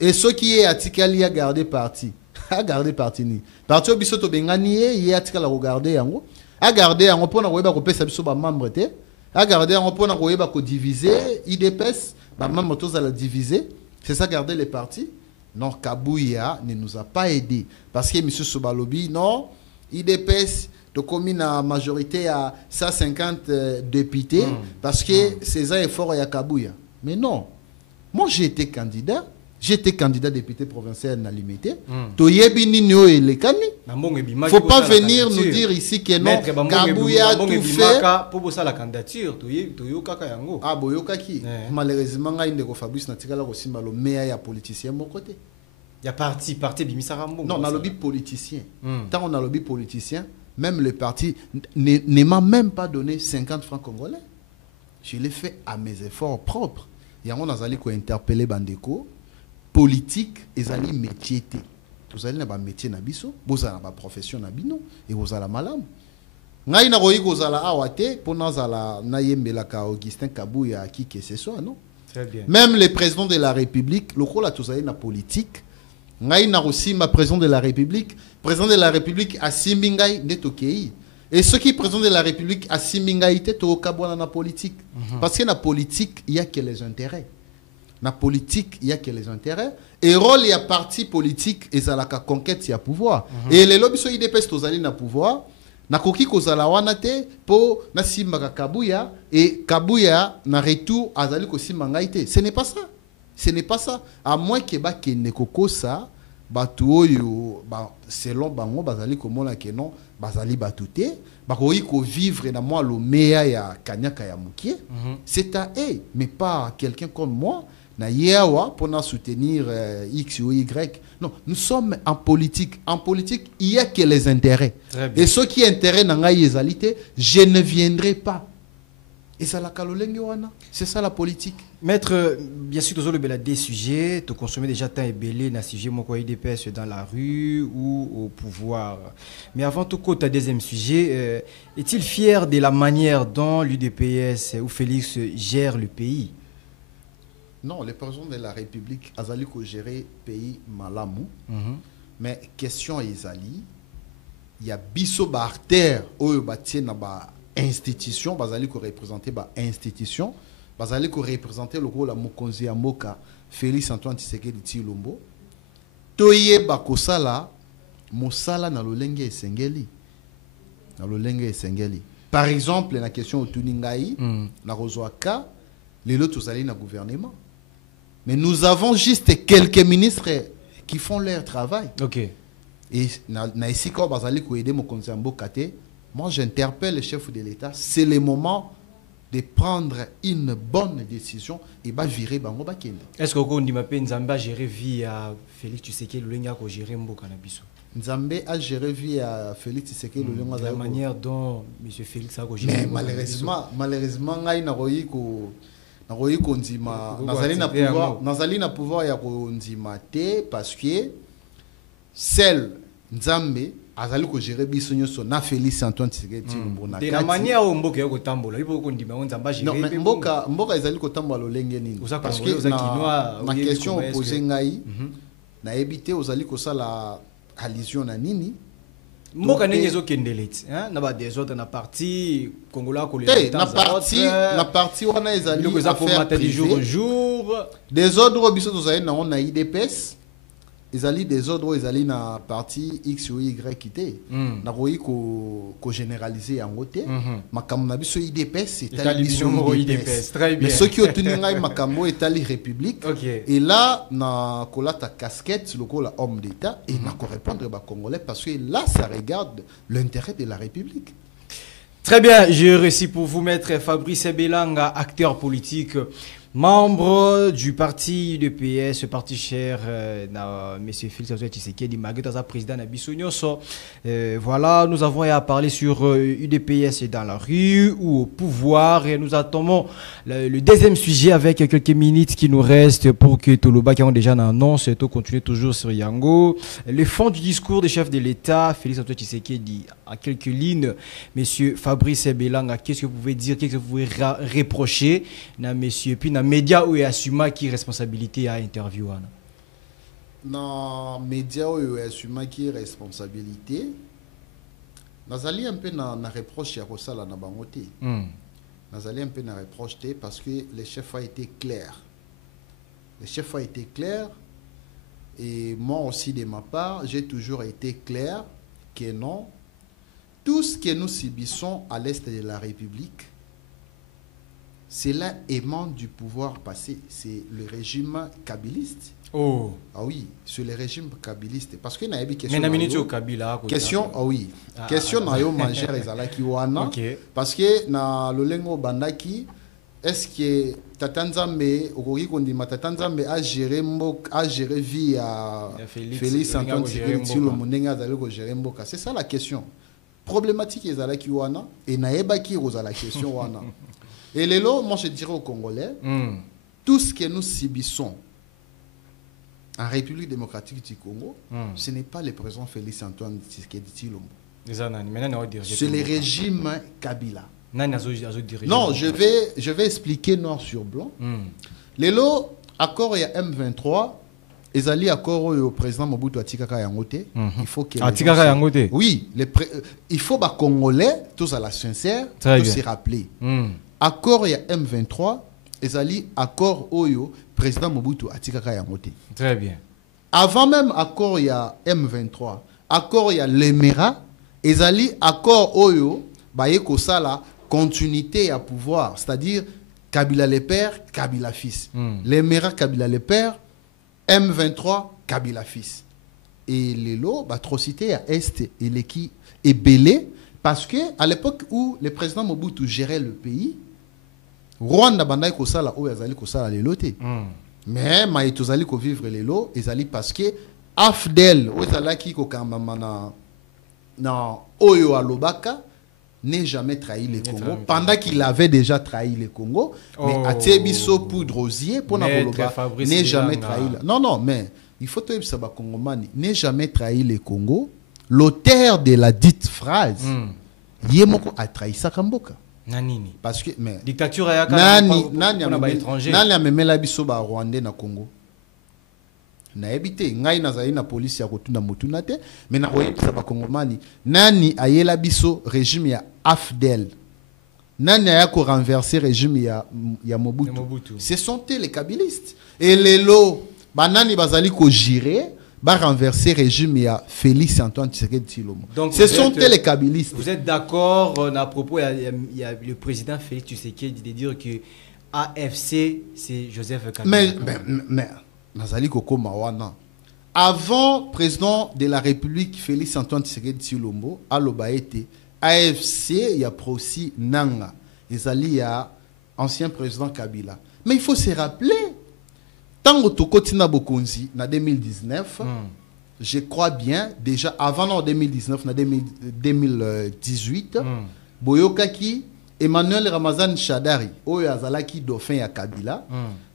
Et ce qui est atikali a gardé parti. A gardé parti ni. Parti obiso to bengani ye atikala regarder yango. A gardé yango pona koyeba ko pesa biso ba membre te. A gardé yango pona koyeba ko diviser IDPS ba membre to za la diviser. C'est ça garder les partis. Non, Kabouya ne nous a pas aidé parce que monsieur Sobalobi non, IDPS de commune à majorité à 150 députés parce que c'est un effort à Kabouya. Mais non. Moi, j'ai été candidat. J'étais candidat député provincial à limité. Il ne faut pas venir nous dire ici que non, Kabouya a tout fait. La candidature, ah, boyokaki. Malheureusement, il y a Fabrice Natikala aussi le meilleur politicien de mon côté. Il y a parti Bimisarambo. Non, on a le lobby politicien. Tant on a le lobby politicien, même le parti ne m'a même pas donné 50 francs congolais. Je l'ai fait à mes efforts propres. Et on a interpellé Bandeko. Politique, ils ont métier. Vous avez un métier na biso, vous avez une profession na bino, et vous avez malam. Ngai na royi ko zala awate pour na zala na yembela ka Augustin Kabouya qui que ce soit non. Très bien. Même le président de la République, le rôle a tous na politique. Ngai na aussi ma président de la République a simbingai netokei. Et ceux qui président de la République a simbingai te to kabwana na politique. Parce que na politique, il y a que les intérêts. Na politique, il y a que les intérêts. Et rôle, il y a parti politique et ça la conquête, il y a pouvoir. Et les lobbies sont IDPS, tous allés na pouvoir. Na koki kozala wana te po na simba Kabouya et Kabouya na retour azali ko simba ngaite. Ce n'est pas ça. Ce n'est pas ça. À moins que ba kende koko ça, batu oyo ba selon bango bazali komona ke non, bazali batute, ba koyi ko vivre na moi le meilleur ya kanyaka ya mukie. C'est à eux, mais pas quelqu'un comme moi. Na yewa pour nous soutenir X ou Y. Non, nous sommes en politique. En politique, il n'y a que les intérêts. Et ceux qui intéressent dans la yézalité, je ne viendrai pas. Et ça la c'est ça la politique. Maître, bien sûr, tu as des sujets, tu consommes déjà tant et belé dans sujet mon IDPS dans la rue ou au pouvoir. Mais avant tout, tu as deuxième sujet. Est-il fier de la manière dont l'UDPS ou Félix gère le pays? Non, le président de la République a géré le pays malamu. Mais question Ezali, il y a biso barter ou batie na ba institution, bazali ko représenter ba institution, bazali ko représenter le rôle la mokonzi ya mboka Félix Antoine Tshisekedi Tshilombo. Toye bakosala mosala na lolenge esengeli. Na lolenge esengeli. Par exemple, la question otuningai na rozwaka les autres allés dans le gouvernement. Mais nous avons juste quelques ministres qui font leur travail. Ok. Et moi, j'interpelle le chef de l'État. C'est le moment de prendre une bonne décision et de virer Bango Bakende. Est-ce que vous avez dit Nzambe a géré via Félix Tshisekedi Lulenga ko gérer Mboka na biso? Nzambe a géré via Félix Tshisekedi Lulenga. La manière dont M. Félix a géré. Mais malheureusement, ngai na royi ko ndima nazali na pouvoir ya kondima te parce que seul Nzambe azali ko gérer biso nyoso na Félix Antoine Tshisekedi Tshilombo na kati. De la manière où Mboka yako tambola, il faut kondima Nzambe a gérer. Non, Mboka ezali ko tambola lolenge nini? Parce que na question opposée ngai na ebité ozali ko sala allusion na nini? Mboka nenge zo kendeleti na ba des autres na parti congolais ko les na parti wana ezali ko za format du jour au jour des autres biso to zali na on na IDPS ezali des autres ezali na parti X ou Y quitté na koyi ko généraliser yango te makambo na biso IDPS etali biso IDPS mais ceux qui otuni ngai makambo etali République et là na kolata casquette le la homme d'État et na ko répondre ba congolais parce que là ça regarde l'intérêt de la République. Très bien, je récite pour vous maître Fabrice Belanga, acteur politique, membre du parti UDPS, ce parti cher M. Félix Antoine Tshisekedi, Magataza président Nabissonioso. Voilà, nous avons à parler sur UDPS dans la rue ou au pouvoir et nous attendons le deuxième sujet avec quelques minutes qui nous restent pour que Toloba qui ont déjà annoncé et tout continue toujours sur Yango. Le fond du discours du chef de l'État, Félix Antoine Tshisekedi, en quelques lignes, M. Fabrice Belanga, qu'est-ce que vous pouvez dire, qu'est-ce que vous pouvez reprocher à monsieur puis dans média où il assume qui responsabilité à interview dans média où il assume qui responsabilité nazali un peu na reproche ya kosala na bangote nazali un peu na reproche parce que le chef a été clair et moi aussi de ma part j'ai toujours été clair que non, tout ce que nous subissons à l'est de la République, cela émane du pouvoir passé. C'est le régime kabiliste. Oh. Ah oui, c'est le régime kabiliste. Parce qu'il y a une question. Mais na au Kabila. Question, ah oui. Question na yo majeur ezalaki wana. Parce que na lolengo bandaki, est-ce que Tatanzambe, okoki kondima Tatanzambe a géré vie à Félix Antoine Tshisekedi Tshilombo ndenge azali ko gérer mboka. C'est ça la question. Problématique ezalaki wana et naebaki roza la question wana. Et lelo, moi je dirais aux Congolais, tout ce que nous subissons en République démocratique du Congo, ce n'est pas le président Félix Antoine Tshisekedi Tshilombo. C'est le régime Kabila. Non, je vais expliquer noir sur blanc. Lelo, accord il y a M23, ezali accord au président Mobutu Atikaka Yangote. Il faut que Atikaka Yangote. Oui, il faut que les Congolais, tous à la sincère, tous se rappeler. Accord il y a M23, ezali accord oyo président Mobutu Atikaka Yangote. Très bien. Avant même accord il y a M23, accord il y a l'Emera, ezali accord oyo baye kosala continuité à pouvoir, c'est-à-dire Kabila le père, Kabila fils. L'Emera Kabila le père, M23 Kabila fils. Et les lots, atrocité à Est et l'équipe est belé parce que à l'époque où le président Mobutu gérait le pays, Rwanda bandai kosala o yazali kosala les lotés. Mais maïtozali ko vivre les lots, ezali parce que Afdel o ezalaki ko kamama na Oyo Alobaka n'est jamais trahi le Congo pendant qu'il avait déjà trahi le Congo. Mais Atiebiso Poudrosier pour n'est jamais trahi. Non, mais il faut que ça Congomani n'est jamais trahi le Congo. L'auteur de la dite phrase, Yemoko a trahi Sakamboka. Nanini. Parce que mais dictature nani a memé la biso ba Rwandais na Congo. Na ebité ngai nazali na police ya kotuna motuna te mais na oyebisa ba Congomani nani ayela biso régime ya Afdel. Nani a ko renverser régime ya Mobutu. Ce sont les kabilistes. Et les lots banani bazali ko gérer ba renverser régime ya Félix Antoine Tshisekedi Tshilombo. Ce sont les kabilistes. Vous êtes d'accord à propos il y a le président Félix Tshisekedi de dire que AFC c'est Joseph Kabila. Mais Nazali Kokoma wana. Avant président de la République Félix Antoine Tshisekedi Tshilombo, aloba ete AFC ya prosi nanga. Ezali ya ancien président Kabila. Mais il faut se rappeler tant que Tokotina Bokonzi na 2019, je crois bien déjà avant en 2019 na 2018, Boyokaki Emmanuel Ramazan Shadari oyo azalaki dauphin ya Kabila.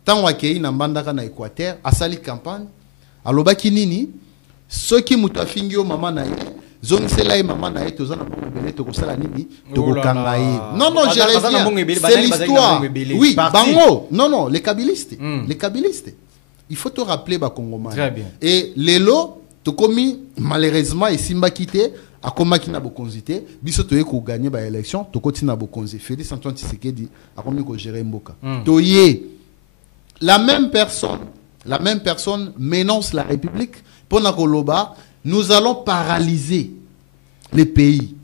Tant wakei na mbandaka na Équateur asali campagne alobaki nini soki mutu afingi o mama na ye zongisela ye mama na ye tozana bongo to kosala nini to kokanga ye. Non, je reviens, c'est l'histoire. Oui, bango, non, les kabilistes. Les kabilistes, il faut te rappeler ba Congomani. Très bien. Et lelo to komi malheureusement isimba kité akomaki na bokonzité biso toye ko gagner ba élection to kotina bokonzi Félix Antoine Tshisekedi akomi ko gérer mboka toye. La même personne menace la République. Pour Nakoloba, nous allons paralyser les pays.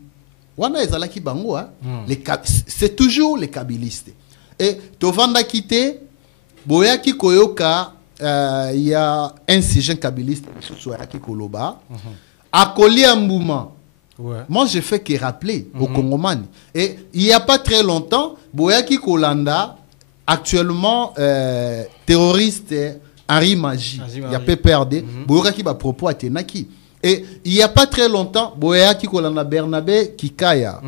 C'est toujours les kabilistes. Et Tovanda Kite, Boyaki Koyoka, il y a un sujet kabiliste, Soyaki Koloba, Akoli Ambouma. Moi, je fais que rappeler au Congomani. Et il n'y a pas très longtemps, Boyaki Kolanda, actuellement terroriste Henri Magie, il y a PPRD, Boyaki ba propos à Tenaki. Et il n'y a pas très longtemps, Boyaki Kolanda Bernabé Kikaya,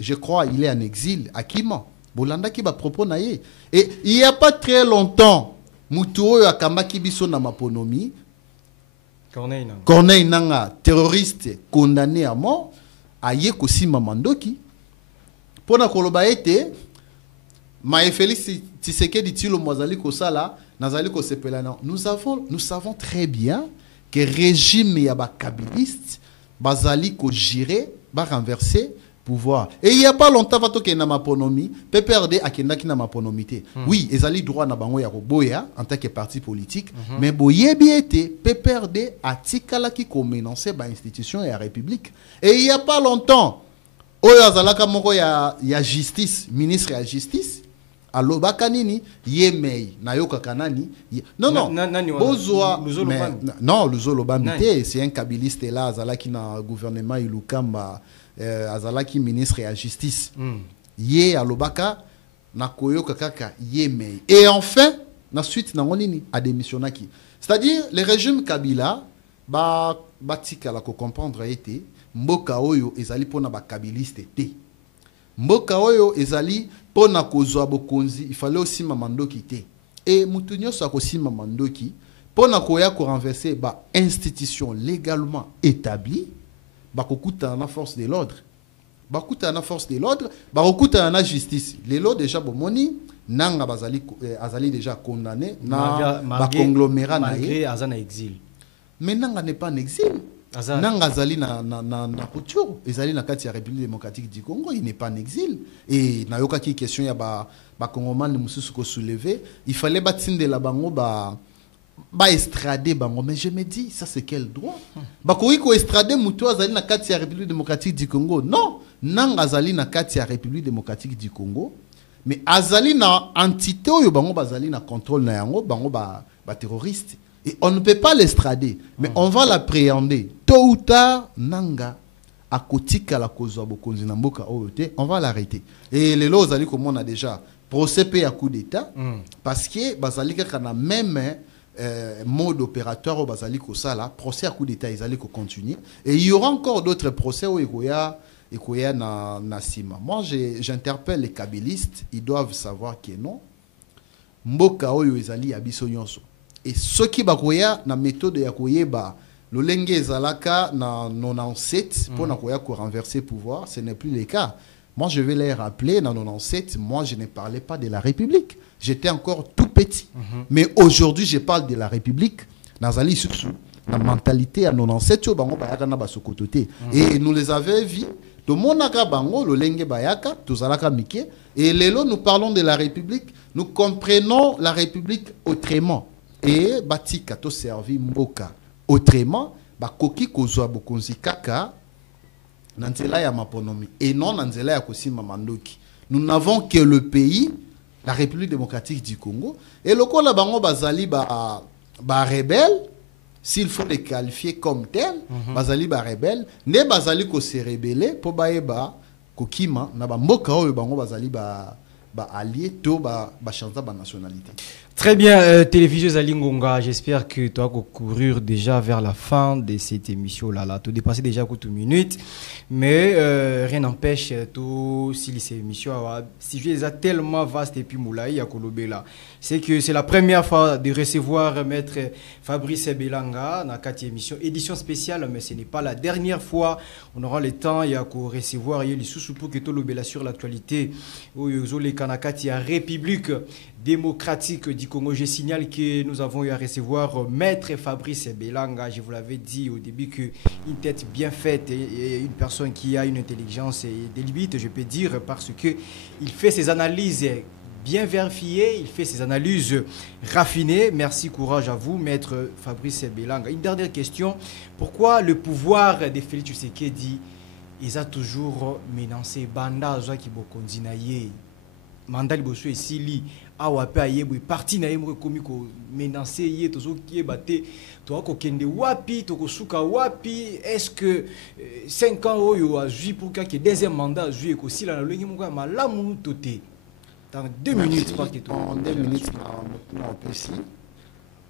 je crois il est en exil à Kima. Bolanda qui ba propos naïe. Et il n'y a pas très longtemps, Mutuo Akamaki Biso na Maponomi, Corneille Nanga, terroriste condamné à mort, à Yekosi Mamandoki. Pour na koloba été Maï Félix Tshisekedi Tshilombo azali kosala nazali kosepelana. Nous savons très bien que régime ya ba kabiliste bazali ko gérer ba renverser pouvoir. Et il y a pas longtemps vato ke na maponomi PPRD akendaki na maponomité. Oui, ezali droit na bango ya koboya en tant que parti politique, mais boyebi ete PPRD atikalaki ko menacer ba institution et la République. Et il y a pas longtemps oyo azalaka moko ya justice, ministre ya justice alobaka nini yemei nayoka kanani non non bozwa non luzo lobambi te c'est un kabiliste là azalaki na gouvernement ilukamba azalaki ministre ya justice ye alobaka na koyoka kaka yemei et enfin na suite nango nini adémissionnaki c'est-à-dire le régime Kabila batika la ko comprendre été mboka oyo ezali pona ba kabiliste te mboka oyo ezali pona kozwa bokonzi il fallait aussi mamandoki te et mutu nyonso akosima mandoki pona koya ko renverser ba institution légalement établie bakokuta na force de l'ordre bakuta na force de l'ordre bakokuta na justice lelo déjà bomoni nanga bazali azali déjà condamné na ba conglomérat na malgré azana exil mais nanga n'est pas en exil nanga azali na couture ezali na kati ya République démocratique du Congo il n'est pas en exil et na yoka ki question ya ba congomani mususu ko soulever il fallait batinde la bango ba estrader bango mais je me dis ça c'est quel droit bakoki ko estrader mutu azali na kati ya République démocratique du Congo non nanga azali na kati ya République démocratique du Congo mais azali na entité oyo bango bazali na contrôle na yango bango ba terroriste. Et on ne peut pas l'estrader, mais on va l'appréhender. Tôt ou tard, Nanga, à Kotika la cause on va l'arrêter. Et les lois, comme on a déjà procédé à coup d'État, parce que Bazalika a même mode opérateur au Bazalico Sala, procès à coup d'État, ils allaient continuer. Et il y aura encore d'autres procès où il y a Nassima. Moi, j'interpelle les kabylistes, ils doivent savoir que non. Mboka oyo ezali abiso nyonso. Et ce qui bakoya na méthode ya koyeba lolenge ezalaka na 97 pour na koya ko renverser pouvoir, ce n'est plus le cas. Moi je vais les rappeler dans 97, moi je ne parlais pas de la République. J'étais encore tout petit. Mais aujourd'hui je parle de la République nazali susu na mentalité à 97 bango bayaka na basokotote. Et nous les avions vus de monaka bango lolenge bayaka tozalaka mike et lelo nous parlons de la République, nous comprenons la République autrement. Et batika to servi mboka autrement bakoki kozwa bokonzi kaka na nzela ya maponomi et non na nzela ya kosima mandoki. Nous n'avons que le pays, la République démocratique du Congo, et lokola bango bazali ba rebelle, s'il faut les qualifier comme tels, bazali ba rebelle, ne bazali ko se rebeller po baeba kokima na ba mboka oyo bango bazali ba allié to ba changement ba nationalité. Très bien, télévision Zalingonga, j'espère que tu as courir déjà vers la fin de cette émission-là. Tu as dépassé déjà quelques minutes, mais rien n'empêche, si cette émission si je les ai tellement vaste et puis moulaï à Kolobela, c'est que c'est la première fois de recevoir maître Fabrice Belanga dans cette émission, édition spéciale, mais ce n'est pas la dernière fois. On aura le temps de recevoir les sous pour que Kolobela sur l'actualité, où les Kanakati à République démocratique du Congo. Je signale que nous avons eu à recevoir maître Fabrice Belanga. Je vous l'avais dit au début qu'une tête bien faite et une personne qui a une intelligence et des limites, je peux dire, parce qu'il fait ses analyses bien vérifiées, il fait ses analyses raffinées. Merci, courage à vous, maître Fabrice Belanga. Une dernière question. Pourquoi le pouvoir de Félix Tshisekedi, ils ont toujours menacé Banda qui Bokondinaye Mandali Bosso et Sili awa pe ayebwe parti na yemwe komi ko menacer ye tozo ki ebate to ko kende wapi to ko suka wapi est-ce que 5 ans oyo a jui pour que deuxième mandat jui ko sila na longi moko malamu toté dans 2 minutes pas que en 2 minutes non précis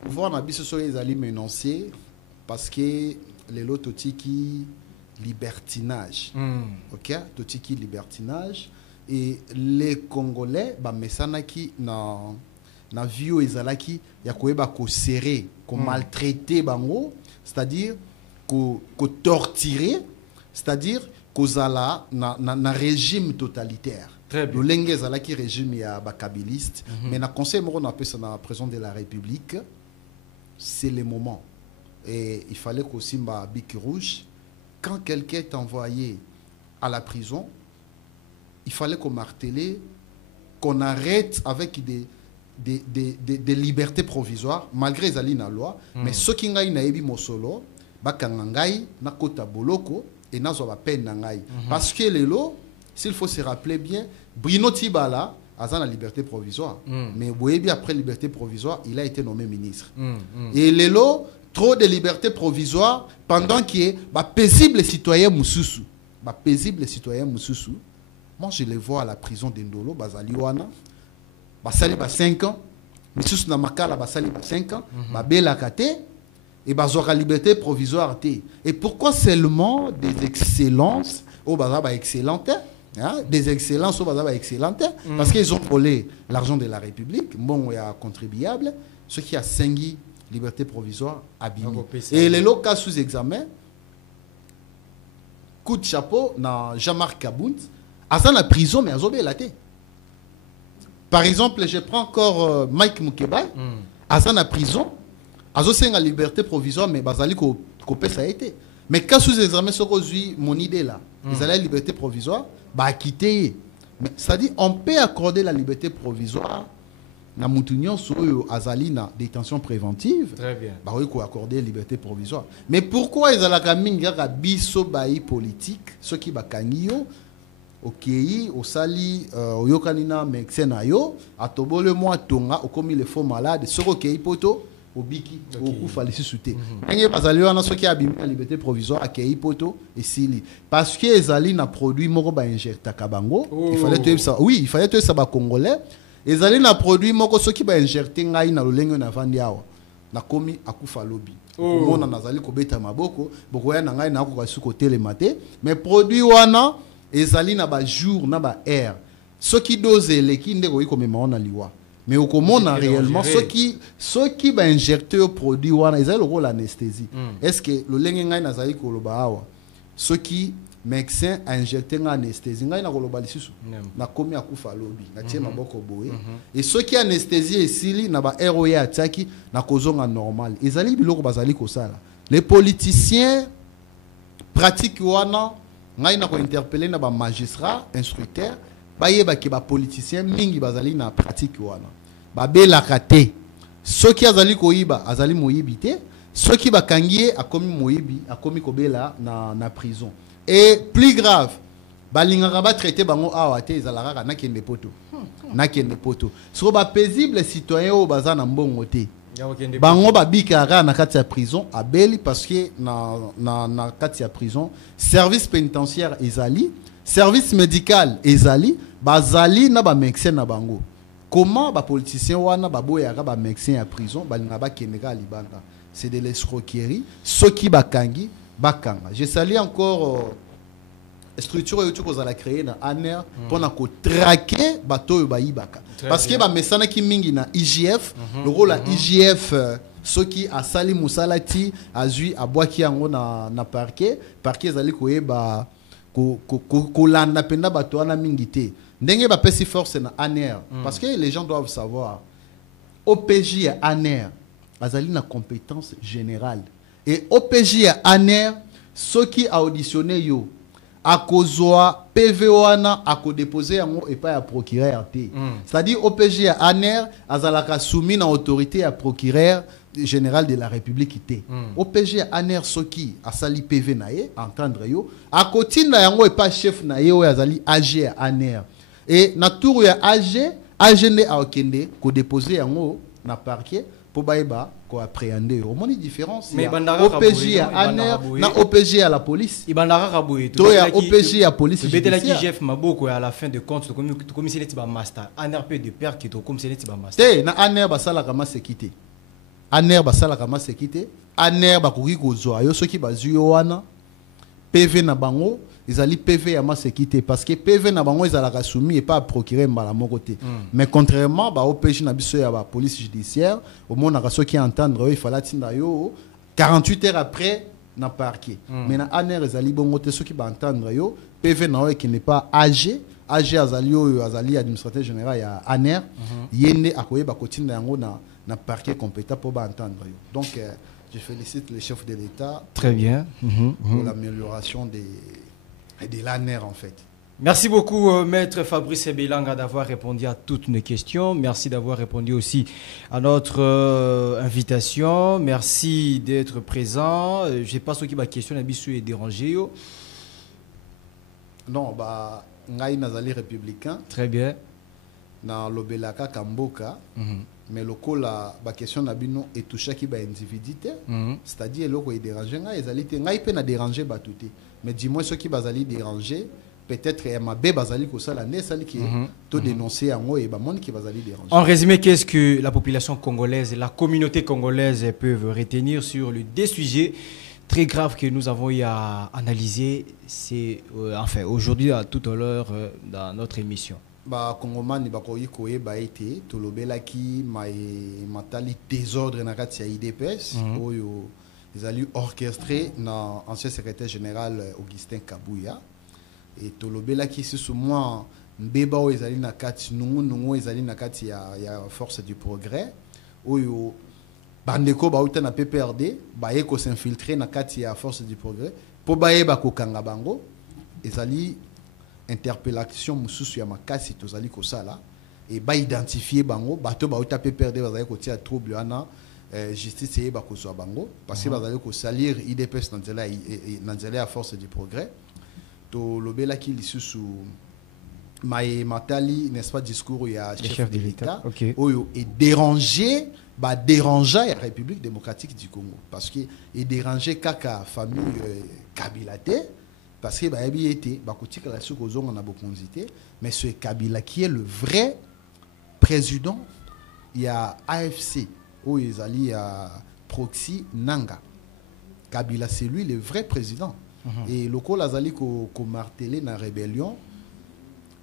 voir na biso so ezali menacer parce que les lototiki libertinage OK totiki libertinage. Et les Congolais, mesanaki na vieux ezalaki ya koeba ko serrer, ko maltraiter bango, c'est-à-dire ko torturer, c'est-à-dire ko zala na régime totalitaire. Le lenge ezalaki régime ya bakabiliste, mais na conseil moko na pesa na président de la République, c'est le moment. Et il fallait qu'au Simba Bic Rouge, quand quelqu'un est envoyé à la prison, il fallait qu'on martèle, qu'on arrête avec des libertés provisoires, malgré les alines à loi. Mais ceux qui ont eu mosolo, bakangangai, nakota boloko, et n'a pas peine nangai. Parce que les lots, s'il faut se rappeler bien, Bruno Tibala, à la liberté provisoire. Mais oui, après liberté provisoire, il a été nommé ministre. Et Lelo, trop de liberté provisoire pendant qu'il y a paisible citoyen Moussoussou. Paisible citoyen Moussoussou. Moi, je les vois à la prison d'Indolo, Bazaliwana. Basali 5 ans. Moussoussou Namakala, Basali 5 ans. Bela Kate. Et Bazora liberté provisoire. Et pourquoi seulement des excellences au Bazaba excellente? Des excellences au Bazaba excellente? Parce qu'ils ont volé l'argent de la République. Bon, il y a contribuable. Ce qui a 5 liberté provisoire abîmée. Et les locaux sous examen, coup de chapeau, dans Jean-Marc Kabount, à la prison, mais à Zobé la tête. Par exemple, je prends encore Mike Moukeba, à la prison, à la liberté provisoire, mais Bazali Kopé ça a été. Mais quand sous examen, ce que mon idée là, ils allaient la liberté provisoire, bah quitter. Mais ça dit, on peut accorder la liberté provisoire. Na mutunyon sur azali na détention préventive. Très bien. Bah oui, quoi accorder liberté provisoire. Mais pourquoi ils allaient minga ka biso baï politique, ceux qui bakangio okei osali oyokanina mexena yo atobole moi tonga okomi le faux malade soko okei poto obiki okufa lesi souté. Ngé bazali wana ceux qui abimi la liberté provisoire akei poto et sili parce que ezali na produit moko ba injecta kabango, il fallait tuer ça. Oui, il fallait tuer ça ba congolais. Ezali na produit moko soki ba injecter ngai na lolenge na vandi awa na komi akufa lobi mona nazali kobeta maboko boko ya na ngai na ko kasu ko telemate mais produit wana ezali na ba jour na ba air soki dose leki ndeko iko mema na liwa mais okomona réellement soki ba injecter produit wana ezali loko l'anesthésie est-ce que lolenge ngai nazali ko loba awa soki médecin a injecté une anesthésie ngai na koloba lisusu na komi akufa lobi na tie maboko boye et ceux qui anesthésie esili na ba ROE ataki na kozonga normal ezali biloko bazali kosala les politiciens pratiquent wana ngai na ko interpeller na ba magistrat instructeur bayeba ke ba politiciens mingi bazali na pratique wana ba belaka te ceux qui azali koyiba azali moyibi te ceux qui bakangie akomi moyibi akomi kobela na prison. Et plus grave, balingaka ba traité bango awa te ezalaka na kende poto. Na kende poto. So ba paisible citoyen o baza na mbongo te. Bango ba bikaka na kati ya prison abeli parce que na kati ya prison service pénitentiaire ezali, service médical ezali, bazali na ba médecin na bango. Comment ba politicien wana ba boyaka ba médecin ya prison balingaka ba kendeka libanda. C'est de l'escroquerie. Ceux qui bakangi bakanga. Je salue encore structure youtube qu'on a créé na ANER pour na ko traquer bateau baibaka. Parce que ba mesana ki mingi na IGF, le rôle à IGF ceux qui a sali musalati azui abwaki yango na parquet zali koyeba ko landa penda bato na mingi te. Ndenge ba pesi force na ANER parce que les gens doivent savoir OPJ et ANER azali na compétence générale. Et OPJ et ANER, ceux qui a auditionné yo, à causoa PVOana à co déposer un mot et pas à procureur T. C'est-à-dire OPJ et ANER, azalaka soumis à autorité à procureur général de la République T. OPJ et ANER, ceux qui a sali PV nae, entendre yo, à côté na yango et pas chef nae ou azali AG et ANER. Et na tour ya AG ne a okende ko déposer un mot na parquet. Pour baïba ko appréhender au moins différence mais OPJ à ANER na OPJ à la police ibandara kaboué to ya OPJ à police betela ki chef maboko à la fin de compte comme si ba master ANER de père qui to comme si ba master te na ANER basala kama sécurité ANER basala kama sécurité ANER bakoki kozwa yo soki bazui wana PV na bango ils allaient PV à ma sécurité parce que PV na bango ils allaient soumis et pas procurer mbala moko te mais contrairement ba OPJ na biso ya ba police judiciaire au moins na ceux qui entendre il fallait tinda yo 48 heures après na parquet mais na ANER ils allaient bongo te ceux qui ba entendre yo PV na qui n'est pas AG azali administrateur général ya ANER yende akoyeba kotinda yango na parquet compétent pour ba entendre yo donc je félicite le chef de l'État très bien pour l'amélioration de l'ANER en fait. Merci beaucoup Maître Fabrice Ebelanga d'avoir répondu à toutes nos questions. Merci d'avoir répondu aussi à notre invitation. Merci d'être présent. Je ne sais pas ce qui ma question est dérangé. Non, bah, ngai nazali républicain. Très bien. na lobelaka kamboka mais lokola ba question na bino etouchaki ba individuité c'est-à-dire loko e déranger nga ezali te ngai pe na déranger batuté mais dis-moi ceux qui bazali déranger peut-être ma bé bazali ko sala ne sali ki to dénoncer yango et ba monde qui bazali déranger. En résumé, qu'est-ce que la population congolaise, la communauté congolaise peuvent retenir sur les deux sujets très graves que nous avons eu à analyser, c'est enfin aujourd'hui à toute l'heure dans notre émission. Ba kongomani bakoyi koyeba ete tolobelaki matali désordre na kati ya IDPS oyo ezali orchestré na ancien secrétaire général Augustin Kabuya et tolobelaki sous moi mbeba oyo ezali na kati nungu ezali na kati ya force du progrès oyo bandeko bauta na PPRD baye ko s'infiltrer na kati ya force du progrès po baye ba kokanga bango ezali interpellation mususu ya makasi tozali kosala et ba identifier bango bato bauta PPRD bazali ko tia trouble ana justice yeba kozwa bango parce que bazali ko salir IDPS na nzela ya force du progrès to lobela ki lisusu matali n'est-ce pas discours ya chef de l'État oyo et déranger ba déranger la République démocratique du Congo parce que et déranger kaka famille Kabila te parce que ba été ba kotika la sukozonga na bokonzité mais ce Kabila qui est le vrai président il y a AFC où ils allaient à proxy Nanga Kabila c'est lui le vrai président et le col azali ko marteler na rébellion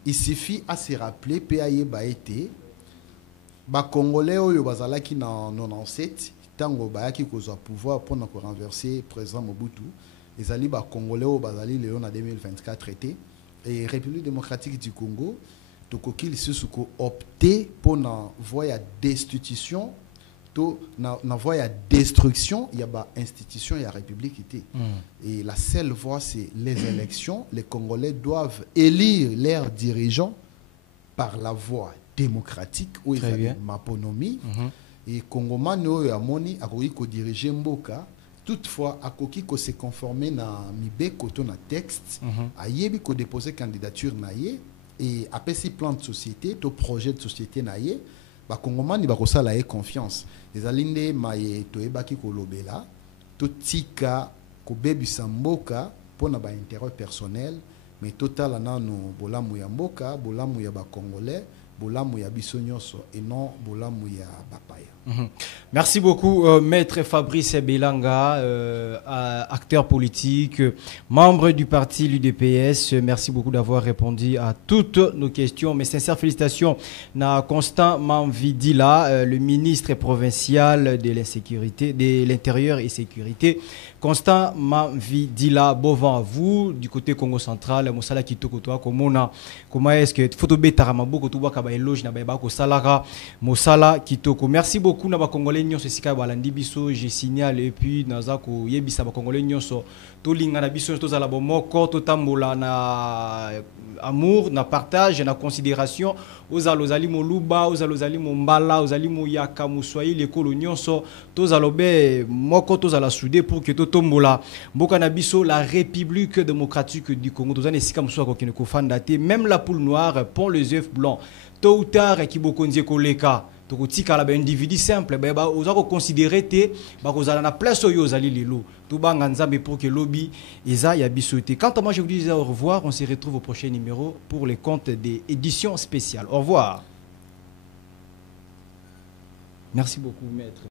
il suffit à se rappeler PAE ba été ba congolais oyo bazalaki na 97 tango bayaki kozwa pouvoir pour na ko renverser président Mobutu ezali ba congolais oyo bazali leo na 2024 été et République démocratique du Congo tokoki lisusu ko opter pour na voie ya destitution to na voie ya destruction il y a ba institution ya république et la seule voie c'est les élections. Les Congolais doivent élire leurs dirigeants par la voie démocratique où ils ont maponomie et Congomani oyo amoni akoki ko diriger mboka toutefois akoki ko se conformer na mibe koto na texte ayebi ko déposer candidature na ye et apesi plan de société to projet de société na ye ba Congomani ba kosala ye confiance les alinde maye to ebaki ko lobela to tika ko bebisa mboka pona ba intérêt personnel mais total nano bolamu ya mboka bolamu ya ba congolais bolamu ya biso nyonso et non bolamu ya bapaya. Merci beaucoup, Maître Fabrice Belanga, acteur politique, membre du parti l'UDPS. Merci beaucoup d'avoir répondu à toutes nos questions. Mes sincères félicitations à Constant Mamvidila, le ministre provincial de l'insécurité, de l'intérieur et sécurité. Constant Mamvidila, Bovan, vous, du côté Congo central, Moussala Kitoko, comment est-ce que photo Betaramabo, Kotuba Kabaïloge, Nabaïbako Salara, Moussala Kitoko. Merci beaucoup. Na ba congolais nyonso sika balandi biso je signale et puis naza ko yebisa ba congolais nyonso to linga na biso to zala bomoko to tambola na amour na partage na considération aux alozali moluba aux alozali mombala aux ali moyaka muswai les colonions to zalobe moko to zala soudé pour que to tombola mboka na biso la République démocratique du Congo to zane sika muswa ko kineko fandate même la poule noire pont les œufs blancs tôt ou tard ki bokonzie koleka tokotika la individu simple ba ozako considérer te ba kozala na place oyo ozali lelo to banga nzambe pour que lobby eza ya bisoté. Quant à moi je vous dis au revoir, on se retrouve au prochain numéro pour les comptes des éditions spéciales. Au revoir. Merci beaucoup maître.